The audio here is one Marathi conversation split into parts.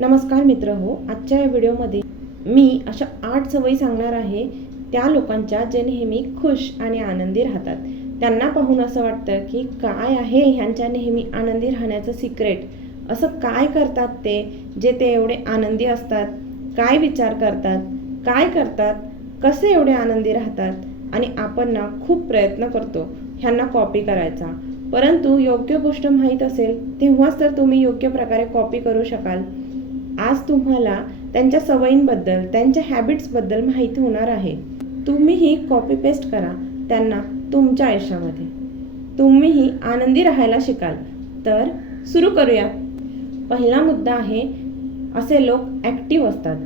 नमस्कार मित्र हो, आजच्या या व्हिडिओमध्ये मी अशा 8 सवयी सांगणार आहे त्या लोकांच्या जे नेहमी खुश आणि आनंदी राहतात. त्यांना पाहून असं वाटतं की काय आहे ह्यांच्या नेहमी आनंदी राहण्याचं सिक्रेट. असं काय करतात ते जे ते एवढे आनंदी असतात, काय विचार करतात, काय करतात, कसे एवढे आनंदी राहतात. आणि आपण ना खूप प्रयत्न करतो ह्यांना कॉपी करायचा, परंतु योग्य गोष्ट माहीत असेल तेव्हाच तर तुम्ही योग्य प्रकारे कॉपी करू शकाल. आज तुम्हाला त्यांच्या सवयींबद्दल, त्यांच्या हॅबिट्सबद्दल माहिती होणार आहे. तुम्हीही कॉपी पेस्ट करा त्यांना तुमच्या आयुष्यामध्ये. तुम्हीही आनंदी राहायला शिकाल. तर सुरू करूया. पहिला मुद्दा आहे, असे लोक ॲक्टिव्ह असतात.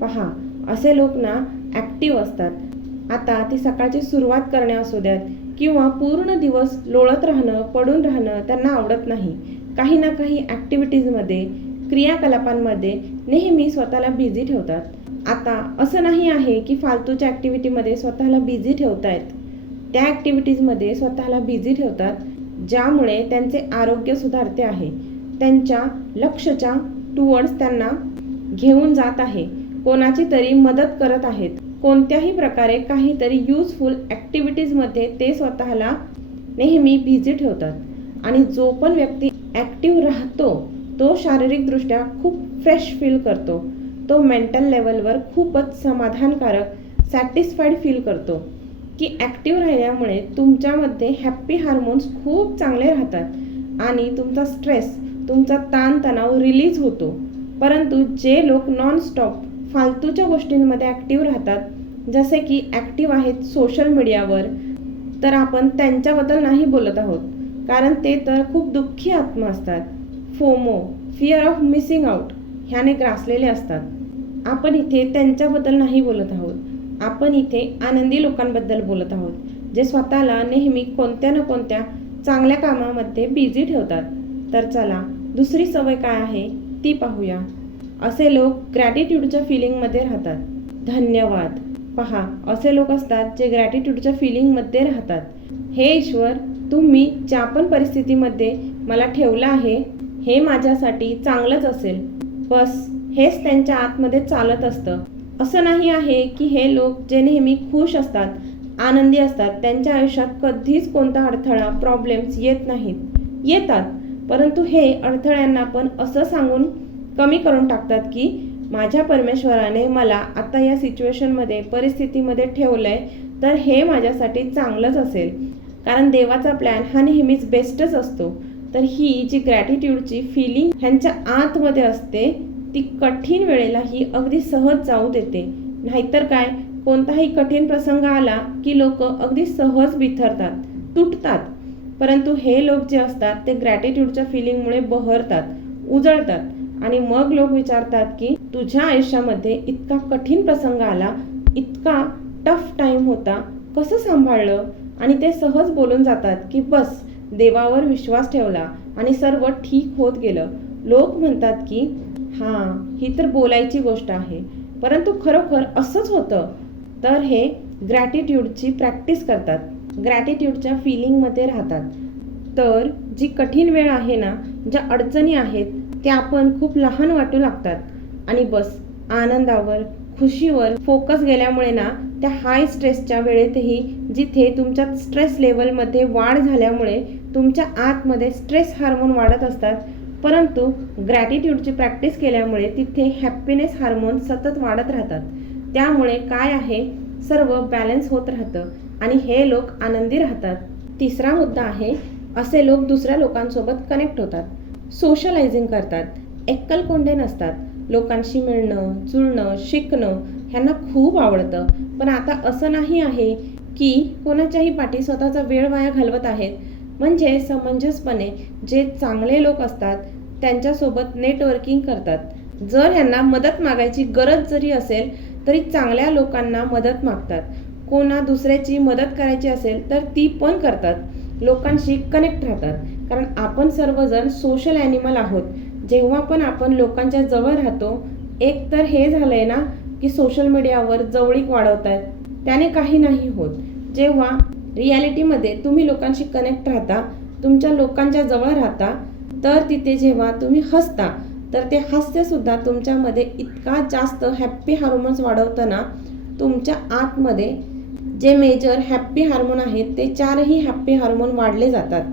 पहा, असे लोक ना ॲक्टिव्ह असतात. आता ती सकाळची सुरुवात करणे असू द्यात किंवा पूर्ण दिवस लोळत राहणं, पडून राहणं त्यांना आवडत नाही. काही ना काही ॲक्टिव्हिटीजमध्ये, क्रियाकलापांमध्ये नेहमी स्वतःला बिझी ठेवतात. आता असं नाही आहे की फालतूच्या ॲक्टिव्हिटीमध्ये स्वतःला बिझी ठेवतायत. त्या ॲक्टिव्हिटीजमध्ये स्वतःला बिझी ठेवतात ज्यामुळे त्यांचे आरोग्य सुधारते आहे, त्यांच्या लक्ष्याच्या टुवर्ड्स त्यांना घेऊन जात आहे, कोणाची तरी मदत करत आहेत. कोणत्याही प्रकारे काहीतरी यूजफुल ॲक्टिव्हिटीजमध्ये ते स्वतःला नेहमी बिझी ठेवतात. आणि जो पण व्यक्ती ॲक्टिव्ह राहतो तो शारीरिकदृष्ट्या खूप फ्रेश फील करतो. तो मेंटल लेवलवर खूपच समाधानकारक, सॅटिस्फाईड फील करतो की ॲक्टिव्ह राहिल्यामुळे तुमच्यामध्ये हॅप्पी हार्मोन्स खूप चांगले राहतात आणि तुमचा स्ट्रेस, तुमचा ताणतणाव रिलीज होतो. परंतु जे लोक नॉनस्टॉप फालतूच्या गोष्टींमध्ये ॲक्टिव्ह राहतात, जसे की ॲक्टिव्ह आहेत सोशल मीडियावर, तर आपण त्यांच्याबद्दल नाही बोलत आहोत, कारण ते तर खूप दुःखी आत्मा असतात. FOMO, fear of missing out ह्याने ग्रासलेले असतात. आपण इथे त्यांच्याबद्दल नाही बोलत आहोत. आपण इथे आनंदी लोकांबद्दल बोलत आहोत, जे स्वतःला नेहमी कोणत्या ना कोणत्या चांगल्या कामामध्ये बिझी ठेवतात. तर चला, दुसरी सवय काय आहे ती पाहूया. असे लोक ग्रॅटिट्यूडच्या फिलिंगमध्ये राहतात. धन्यवाद. पहा, असे लोक असतात जे ग्रॅटिट्यूडच्या फिलिंगमध्ये राहतात. हे ईश्वर, तुम्ही ज्या पण परिस्थितीमध्ये मला ठेवलं आहे हे माझ्यासाठी चांगलंच असेल. बस हेच त्यांच्या आतमध्ये चालत असतं. असं नाही आहे की हे लोक जे नेहमी खुश असतात, आनंदी असतात, त्यांच्या आयुष्यात कधीच कोणता अडथळा, प्रॉब्लेम्स येत नाहीत. येतात, परंतु हे अडथळ्यांना पण असं सांगून कमी करून टाकतात की माझ्या परमेश्वराने मला आता या सिच्युएशनमध्ये, परिस्थितीमध्ये ठेवलंय, तर हे माझ्यासाठी चांगलंच असेल, कारण देवाचा प्लॅन हा नेहमीच बेस्टच असतो. तर ही जी ग्रॅटिट्यूडची फिलिंग ह्यांच्या आतमध्ये असते ती कठीण वेळेला ही अगदी सहज जाऊ देते. नाहीतर काय, कोणताही कठीण प्रसंग आला की लोक अगदी सहज बिथरतात, तुटतात. परंतु हे लोक जे असतात ते ग्रॅटिट्यूडच्या फिलिंगमुळे बहरतात, उजळतात. आणि मग लोक विचारतात की तुझ्या आयुष्यामध्ये इतका कठीण प्रसंग आला, इतका टफ टाइम होता, कसं सांभाळलं. आणि ते सहज बोलून जातात की बस देवावर विश्वास ठेवला आणि सर्व ठीक होत गेलं. लोक म्हणतात की हां, ही तर बोलायची गोष्ट आहे, परंतु खरोखर असंच होतं. तर हे ग्रॅटिट्यूडची प्रॅक्टिस करतात, ग्रॅटिट्यूडच्या फिलिंगमध्ये राहतात. तर जी कठीण वेळ आहे ना, ज्या अडचणी आहेत त्या आपण खूप लहान वाटू लागतात आणि बस आनंदावर, खुशीवर फोकस गेल्यामुळे ना, त्या हाय स्ट्रेसच्या वेळेतही जिथे तुमच्या स्ट्रेस लेवलमध्ये वाढ झाल्यामुळे तुमच्या आतमध्ये स्ट्रेस हार्मोन वाढत असतात, परंतु ग्रॅटिट्यूडची प्रॅक्टिस केल्यामुळे तिथे हॅपीनेस हार्मोन सतत वाढत राहतात. त्यामुळे काय आहे, सर्व बॅलन्स होत राहतं आणि हे लोक आनंदी राहतात. तिसरा मुद्दा आहे, असे लोक दुसऱ्या लोकांसोबत कनेक्ट होतात, सोशलायझिंग करतात, एकलकोंडे नसतात. लोकांशी मिळणं, जुळणं, शिकणं ह्यांना खूप आवडतं. पण आता असं नाही आहे की कोणाच्याही पाठी स्वतःचा वेळ वाया घालवत आहेत. म्हणजे समंजसपणे जे चांगले लोक असतात त्यांच्यासोबत नेटवर्किंग करतात. जर ह्यांना मदत मागायची गरज जरी असेल तरी चांगल्या लोकांना मदत मागतात. कोणा दुसऱ्याची मदत करायची असेल तर ती पण करतात. लोकांशी कनेक्ट राहतात, कारण आपण सर्वजण सोशल ॲनिमल आहोत. जेव्हा पण आपण लोकांच्या जवळ राहतो, एक तर हे झालंय ना की सोशल मीडियावर जवळीक वाढवतायत, त्याने काही नाही होत. जेव्हा रिॲलिटीमध्ये तुम्ही लोकांशी कनेक्ट राहता, तुमच्या लोकांच्या जवळ राहता, तर तिथे जेव्हा तुम्ही हसता तर ते हास्यसुद्धा तुमच्यामध्ये इतका जास्त हॅप्पी हार्मोन्स वाढवतं ना, तुमच्या आतमध्ये जे मेजर हॅप्पी हार्मोन आहेत ते 4ही हॅप्पी हार्मोन वाढले जातात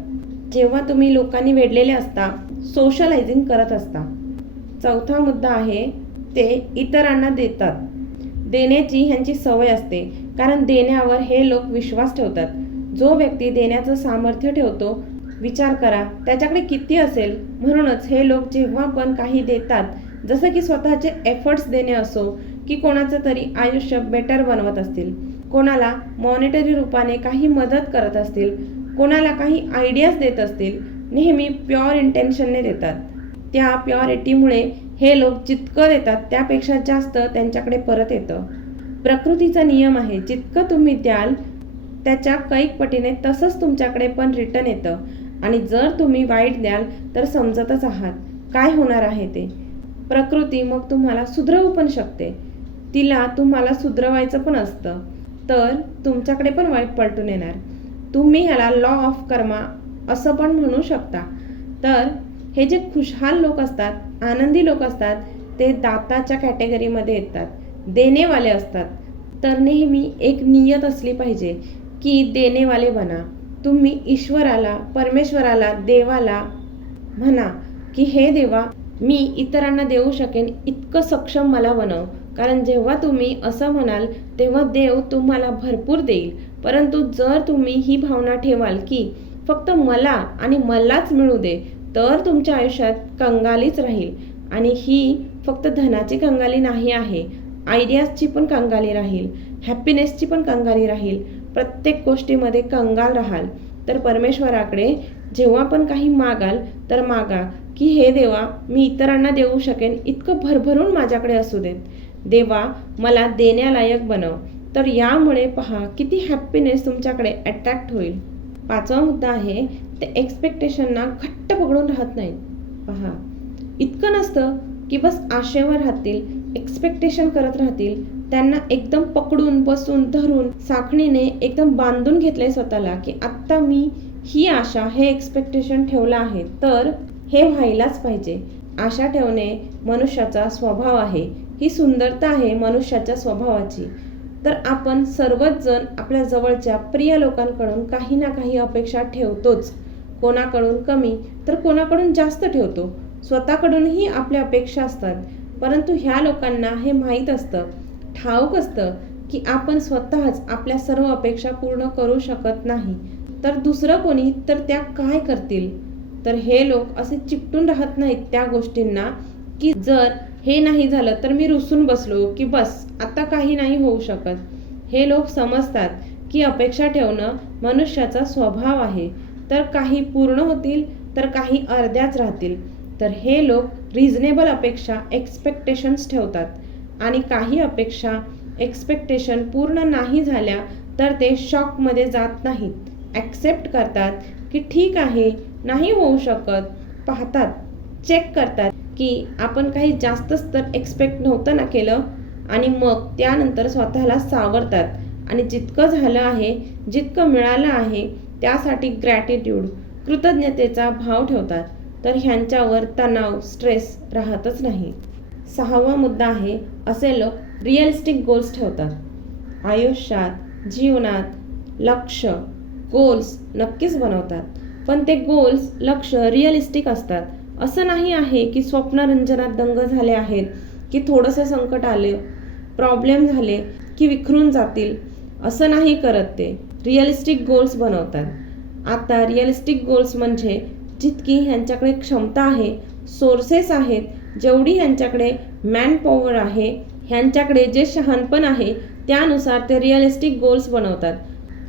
जेव्हा तुम्ही लोकांनी वेढलेले असता, सोशलायझिंग करत असता. चौथा मुद्दा आहे ते इतरांना देतात. देण्याची ह्यांची सवय असते, कारण देण्यावर हे लोक विश्वास ठेवतात. जो व्यक्ती देण्याचं सामर्थ्य ठेवतो, विचार करा त्याच्याकडे किती असेल. म्हणूनच हे लोक जेव्हा पण काही देतात, जसं की स्वतःचे एफर्ट्स देणे असो की कोणाचं तरी आयुष्य बेटर बनवत असतील, कोणाला मॉनिटरी रूपाने काही मदत करत असतील, कोणाला काही आयडियाज देत असतील, नेहमी प्युअर इंटेन्शनने देतात. त्या प्युअरिटीमुळे हे लोक जितकं देतात त्यापेक्षा जास्त त्यांच्याकडे परत येतं. प्रकृतीचा नियम आहे, जितकं तुम्ही द्याल त्याच्या कैक पटीने तसंच तुमच्याकडे पण रिटर्न येतं. आणि जर तुम्ही वाईट द्याल तर समजतच आहात काय होणार आहे ते. प्रकृती मग तुम्हाला सुधरवू पण शकते, तिला तुम्हाला सुधरवायचं पण असतं, तर तुमच्याकडे पण वाईट पलटून येणार. तुम्ही ह्याला लॉ ऑफ कर्मा असं पण म्हणू शकता. तर हे जे खुशहाल लोक असतात, आनंदी लोक असतात, ते दाताच्या कॅटेगरीमध्ये येतात, देणेवाले असतात. तर नेहमी एक नियत असली पाहिजे की देणेवाले बना. तुम्ही ईश्वराला, परमेश्वराला, देवाला म्हणा की हे देवा, मी इतरांना देऊ शकेन इतकं सक्षम मला बनव. कारण जेव्हा तुम्ही असं म्हणाल तेव्हा देव तुम्हाला भरपूर देईल. परंतु जर तुम्ही ही भावना ठेवाल की फक्त मला आणि मलाच मिळू दे, तर तुमच्या आयुष्यात कंगालीच राहील. आणि ही फक्त धनाची कंगाली नाही आहे, आयडियाजची पण कंगाली राहील, हॅपीनेसची पण कंगाली राहील. प्रत्येक गोष्टीमध्ये कंगाल राहाल. तर परमेश्वराकडे जेव्हा पण काही मागाल तर मागा की हे देवा, मी इतरांना देऊ शकेन इतकं भरभरून माझ्याकडे असू देत. देवा, मला देण्यालायक बनव. तर यामुळे पहा किती हॅपीनेस तुमच्याकडे अट्रॅक्ट होईल. पाचवा मुद्दा आहे ते एक्सपेक्टेशनना घट्ट पकडून राहत नाहीत. पहा, इतकं नसतं की बस आशेवर राहतील, एक्सपेक्टेशन करत राहतील. त्यांना एकदम पकडून, बसून, धरून, साखळीने एकदम बांधून घेतलंय स्वतःला की आत्ता मी ही आशा, हे एक्सपेक्टेशन ठेवलं आहे तर हे व्हायलाच पाहिजे. आशा ठेवणे मनुष्याचा स्वभाव आहे, ही सुंदरता आहे मनुष्याच्या स्वभावाची. तर आपण सर्वच जण आपल्या जवळच्या प्रिय लोकांकडून काही ना काही अपेक्षा ठेवतोच. कोणाकडून कमी तर कोणाकडून जास्त ठेवतो. स्वतःकडूनही आपल्या अपेक्षा असतात. परंतु ह्या लोकांना हे माहीत असतं, ठाऊक असतं की आपण स्वतःच आपल्या सर्व अपेक्षा पूर्ण करू शकत नाही, तर दुसरं कोणी तर त्या काय करतील. तर हे लोक असे चिकटून राहत नाहीत त्या गोष्टींना की जर हे नाही झालं तर मी रुसून बसलो की बस आता काही नाही होऊ शकत. हे लोक समजतात की अपेक्षा ठेवणं मनुष्याचा स्वभाव आहे. तर काही पूर्ण होतील तर काही अर्ध्याच राहतील. तर हे लोक रिझनेबल अपेक्षा, एक्सपेक्टेशन्स ठेवतात. आणि काही अपेक्षा, एक्सपेक्टेशन पूर्ण नाही झाल्या तर ते शॉकमध्ये जात नाहीत, ॲक्सेप्ट करतात की ठीक आहे, नाही होऊ शकत. पाहतात, चेक करतात की आपण काही जास्तच तर एक्सपेक्ट नव्हतं ना केलं, आणि मग त्यानंतर स्वतःला सावरतात आणि जितकं झालं आहे, जितकं मिळालं आहे त्यासाठी ग्रॅटिट्यूड, कृतज्ञतेचा भाव ठेवतात. तर ह्यांच्यावर तणाव, स्ट्रेस राहतच नाही. सहावा मुद्दा आहे असे लोक रिअलिस्टिक गोल्स ठेवतात. आयुष्यात, जीवनात लक्ष, गोल्स नक्कीच बनवतात. पण ते गोल्स, लक्ष रिअलिस्टिक असतात. असं नाही आहे की स्वप्नरंजनात दंग झाले आहेत की थोडंसं संकट आले, प्रॉब्लेम झाले की विखरून जातील. असं नाही करत ते. रिअलिस्टिक गोल्स बनवतात. आता रिअलिस्टिक गोल्स म्हणजे जितकी ह्यांच्याकडे क्षमता आहे, सोर्सेस आहेत, जेवढी ह्यांच्याकडे मॅन पॉवर आहे, ह्यांच्याकडे जे शहाणपण आहे त्यानुसार ते रिअलिस्टिक गोल्स बनवतात.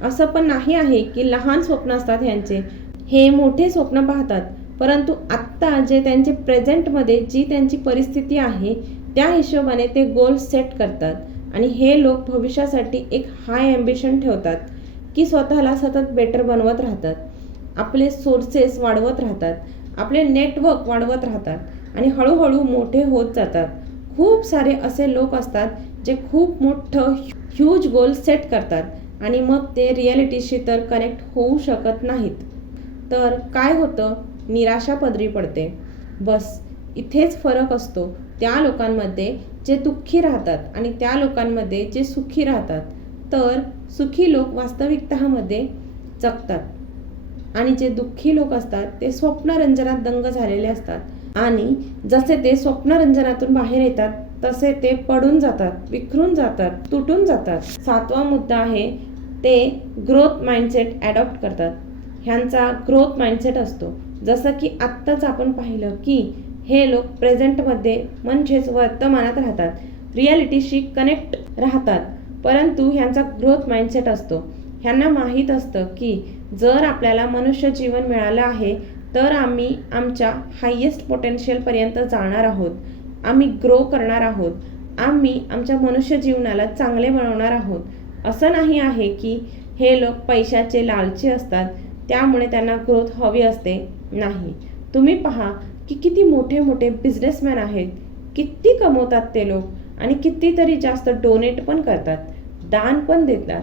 असं पण नाही आहे की लहान स्वप्न असतात ह्यांचे, हे मोठे स्वप्न पाहतात. परंतु आत्ता जे त्यांचे प्रेझेंटमध्ये जी त्यांची परिस्थिती आहे त्या हिशोबाने ते गोल्स सेट करतात. आणि हे लोक भविष्यासाठी एक हाय ॲम्बिशन ठेवतात की स्वतःला सतत बेटर बनवत राहतात, आपले सोर्सेस वाढवत राहतात, आपले नेटवर्क वाढवत राहतात आणि हळूहळू मोठे होत जातात. खूप सारे असे लोक असतात जे खूप मोठं ह्यूज गोल सेट करतात आणि मग ते रिॲलिटीशी तर कनेक्ट होऊ शकत नाहीत. तर काय होतं, निराशा पदरी पडते. बस इथेच फरक असतो त्या लोकांमध्ये जे दुःखी राहतात आणि त्या लोकांमध्ये जे सुखी राहतात. तर सुखी लोक वास्तविकतेमध्ये जगतात आणि जे दुःखी लोक असतात ते स्वप्नरंजनात दंग झालेले असतात आणि जसे ते स्वप्नरंजनातून बाहेर येतात तसे ते पडून जातात, विखरून जातात, तुटून जातात. 7वा मुद्दा आहे ते ग्रोथ माइंडसेट ॲडॉप्ट करतात. ह्यांचा ग्रोथ माइंडसेट असतो. जसं की आत्ताच आपण पाहिलं की हे लोक प्रेझेंटमध्ये म्हणजेच वर्तमानात राहतात, रियालिटीशी कनेक्ट राहतात. परंतु ह्यांचा ग्रोथ माइंडसेट असतो. ह्यांना माहीत असतं की जर आपल्याला मनुष्य जीवन मिळालं आहे तर आम्ही आमच्या हायेस्ट पोटेन्शियलपर्यंत जाणार आहोत, आम्ही ग्रो करणार आहोत, आम्ही आमच्या मनुष्य जीवनाला चांगले बनवणार आहोत. असं नाही आहे की हे लोक पैशाचे लालची असतात त्यामुळे त्यांना ग्रोथ हवी असते. नाही, तुम्ही पहा की किती मोठे मोठे बिझनेसमॅन आहेत, किती कमवतात ते लोक आणि कितीतरी जास्त डोनेट पण करतात, दान पण देतात.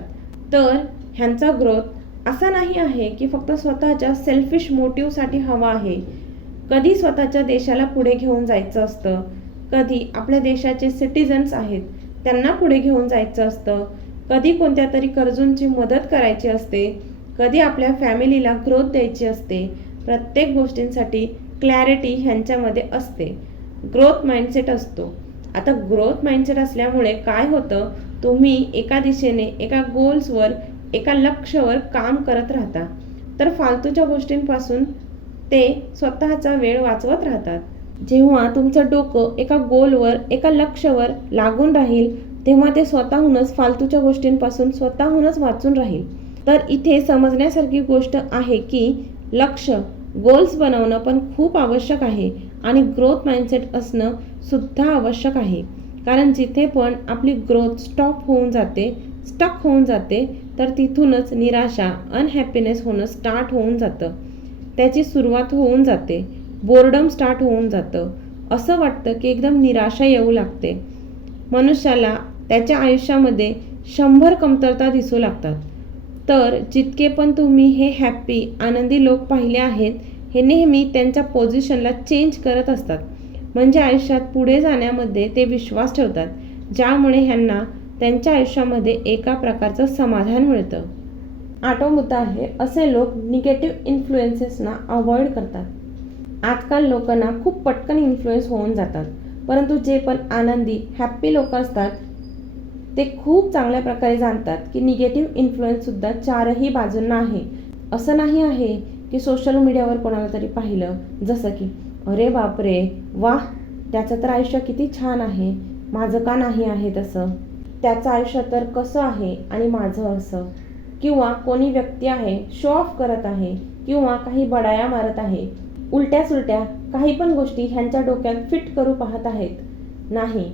तर ह्यांचा ग्रोथ असा नाही आहे की फक्त स्वतःच्या सेल्फिश मोटिव्हसाठी हवा आहे. कधी स्वतःच्या देशाला पुढे घेऊन जायचं असतं, कधी आपल्या देशाचे सिटिझन्स आहेत त्यांना पुढे घेऊन जायचं असतं, कधी कोणत्या तरी गरजूंची मदत करायची असते, कधी आपल्या फॅमिलीला ग्रोथ द्यायची असते. प्रत्येक गोष्टींसाठी क्लॅरिटी ह्यांच्यामध्ये असते, ग्रोथ माइंडसेट असतो. आता ग्रोथ माइंडसेट असल्यामुळे काय होतं, तुम्ही एका दिशेने एका गोल्सवर एका लक्ष्यावर काम करत राहता तर फालतूच्या गोष्टींपासून ते स्वतःचा वेळ वाचवत राहतात. जेव्हा तुमचं डोकं एका गोलवर एका लक्ष्यावर लागून राहील तेव्हा ते स्वतःहूनच फालतूच्या गोष्टींपासून स्वतःहूनच वाचून राहील. तर इथे समजण्यासारखी गोष्ट आहे की लक्ष्य गोल्स बनवणं पण खूप आवश्यक आहे आणि ग्रोथ माइंडसेट असणं सुद्धा आवश्यक आहे. कारण जिथे पण आपली ग्रोथ स्टॉप होऊन जाते, स्टक होऊन जाते तर तिथूनच निराशा, अनहॅपीनेस होणं स्टार्ट होऊन जातं, त्याची सुरुवात होऊन जाते, बोर्डम स्टार्ट होऊन जातं. असं वाटतं की एकदम निराशा येऊ लागते. मनुष्याला त्याच्या आयुष्यामध्ये 100 कमतरता दिसू लागतात. तर जितके पण तुम्ही हे हॅप्पी आनंदी लोक पाहिले आहेत हे नेहमी त्यांच्या पोझिशनला चेंज करत असतात. म्हणजे आयुष्यात पुढे जाण्यामध्ये ते विश्वास ठेवतात, ज्यामुळे ह्यांना त्यांच्या आयुष्यामध्ये एका प्रकारचं समाधान मिळतं. 8वा मुद्दा आहे असे लोक निगेटिव्ह इन्फ्लुएन्सेसना अवॉइड करतात. आजकाल लोकांना खूप पटकन इन्फ्लुएन्स होऊन जातात, परंतु जे पण आनंदी हॅप्पी लोक असतात ते खूप चांगल्या प्रकारे जाणतात की निगेटिव्ह इन्फ्लुएन्ससुद्धा चारही बाजूंना आहे. असं नाही आहे की सोशल मीडियावर कोणाला तरी पाहिलं जसं की अरे बापरे वाह, त्याचं तर आयुष्य किती छान आहे, माझं का नाही आहे तसं, त्याचं आयुष्य तर कसं आहे आणि माझं असं. किंवा कोणी व्यक्ती आहे शो ऑफ करत आहे किंवा काही बडाया मारत आहे, उलट्या सुलट्या काही पण गोष्टी ह्यांच्या डोक्यात फिट करू पाहत आहेत. नाही,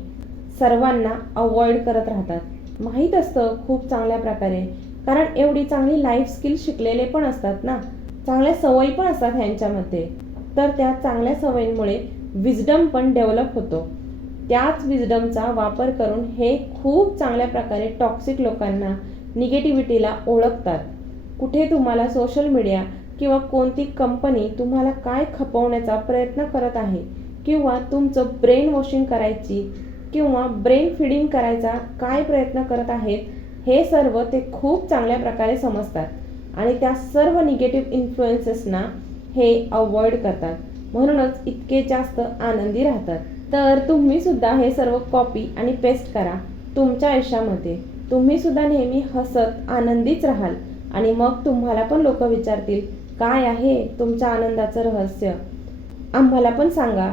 सर्वांना अवॉइड करत राहतात. माहीत असतं खूप चांगल्या प्रकारे, कारण एवढी चांगली लाईफ स्किल शिकलेले पण असतात ना, चांगल्या सवयी पण असतात ह्यांच्यामध्ये. तर त्या चांगल्या सवयींमुळे विजडम पण डेव्हलप होतो. त्याच विजडमचा वापर करून हे खूप चांगल्या प्रकारे टॉक्सिक लोकांना, निगेटिव्हिटीला ओळखतात. कुठे तुम्हाला सोशल मीडिया किंवा कोणती कंपनी तुम्हाला काय खपवण्याचा प्रयत्न करत आहे किंवा तुमचं ब्रेन वॉशिंग करायची किंवा ब्रेन फीडिंग करायचा काय प्रयत्न करत आहेत, हे सर्व ते खूप चांगल्या प्रकारे समजतात आणि त्या सर्व निगेटिव्ह इन्फ्लुएन्सेसना हे अवॉइड करतात. म्हणूनच इतके जास्त आनंदी राहतात. तर तुम्ही सुद्धा हे सर्व कॉपी आणि पेस्ट करा तुमच्या आयुष्यामध्ये. तुम्ही सुद्धा नेहमी हसत आनंदीच राहाल आणि मग तुम्हाला पण लोक विचारतील काय आहे तुमच्या आनंदाचं रहस्य, आम्हाला पण सांगा,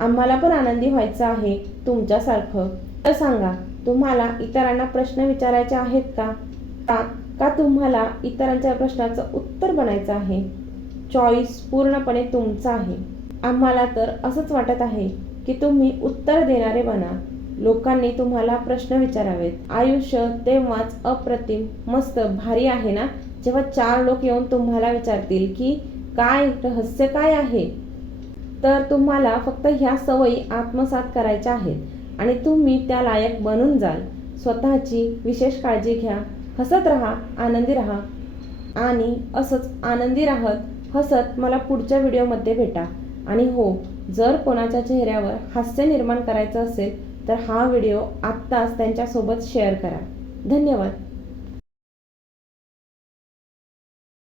आम्हाला पण आनंदी व्हायचं आहे तुमच्यासारखं. तर सांगा, तुम्हाला इतरांना प्रश्न विचारायचे आहेत का तुम्हाला इतरांच्या प्रश्नाचं उत्तर बनायचं आहे. चॉईस पूर्णपणे तुमचा आहे. आम्हाला तर असंच वाटत आहे की तुम्ही उत्तर देणारे बना. लोकांनी तुम्हाला प्रश्न विचारावेत. आयुष्य तेव्हाच अप्रतिम मस्त भारी आहे ना जेव्हा 4 लोक येऊन तुम्हाला विचारतील की काय रहस्य काय आहे. तर तुम्हाला फक्त ह्या सवयी आत्मसात करायच्या आहेत आणि तुम्ही त्या लायक बनून जाल. स्वतःची विशेष काळजी घ्या, हसत राहा, आनंदी राहा आणि असंच आनंदी राहत हसत मला पुढच्या व्हिडिओमध्ये भेटा. आणि हो, जर कोणाच्या चेहऱ्यावर हास्य निर्माण करायचं असेल तर हा व्हिडिओ आत्ताच त्यांच्यासोबत शेअर करा. धन्यवाद.